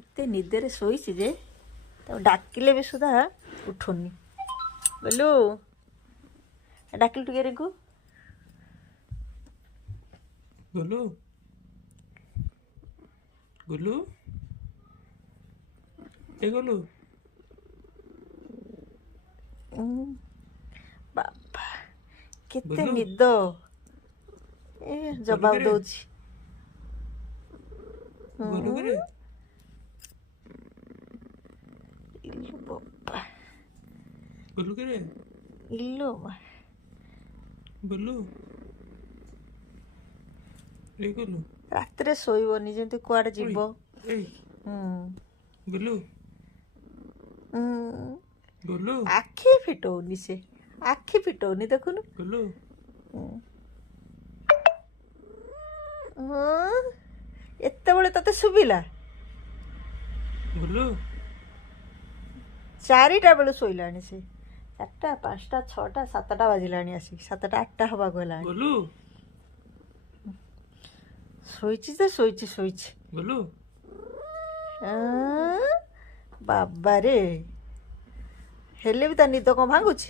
ଏତେ ନିଦରେ ଶୋଇଛି ଯେ ତାକୁ ଡାକିଲେ ବି ସୁଦ୍ଧା ଉଠୁନି। ବୋଲୁ ଡାକିଲୁ ଟିକେ ରିଙ୍କୁ। ଗୋଲୁ ଗୋଲୁ ଏ ଗୋଲୁ ବାବା କେତେ ଗୋଲୁ ନିଦ ଏ ଜବାବ ଗୋଲୁ ଦଉଛି। ଗୋଲୁ କିରେ ଇଲୁ ବାବା ଗୋଲୁ କିରେ ଇଲୁ ଗୋଲୁ ଏ ଗୋଲୁ ରାତିରେ ଶୋଇବନି ଯେମିତି କୁଆଡ଼େ ଓଇ ଯିବ। ଏଇ ଗୋଲୁ ଗୋଲୁ ଆଖି ଫିଟଉନି ସେ, ଆଖି ଫିଟଉନି ଦେଖୁନୁ। ଗୋଲୁ ଏତେବେଳେ ତତେ ଶୁଭିଲା? ଗୋଲୁ 4ଟା ବେଳୁ ଶୋଇଲାଣି ସେ। 4ଟା 5ଟା 6ଟା 7ଟା ବାଜିଲାଣି ଆସିକି 7ଟା 8ଟା ହବାକୁ ହେଲାଣି। ଗୋଲୁ ଶୋଇଛି ତ ଶୋଇଛି ଶୋଇଛି। ଗୋଲୁ ବାବାରେ ହେଲେ ବି ତା ନିଦ କ'ଣ ଭାଙ୍ଗୁଛି?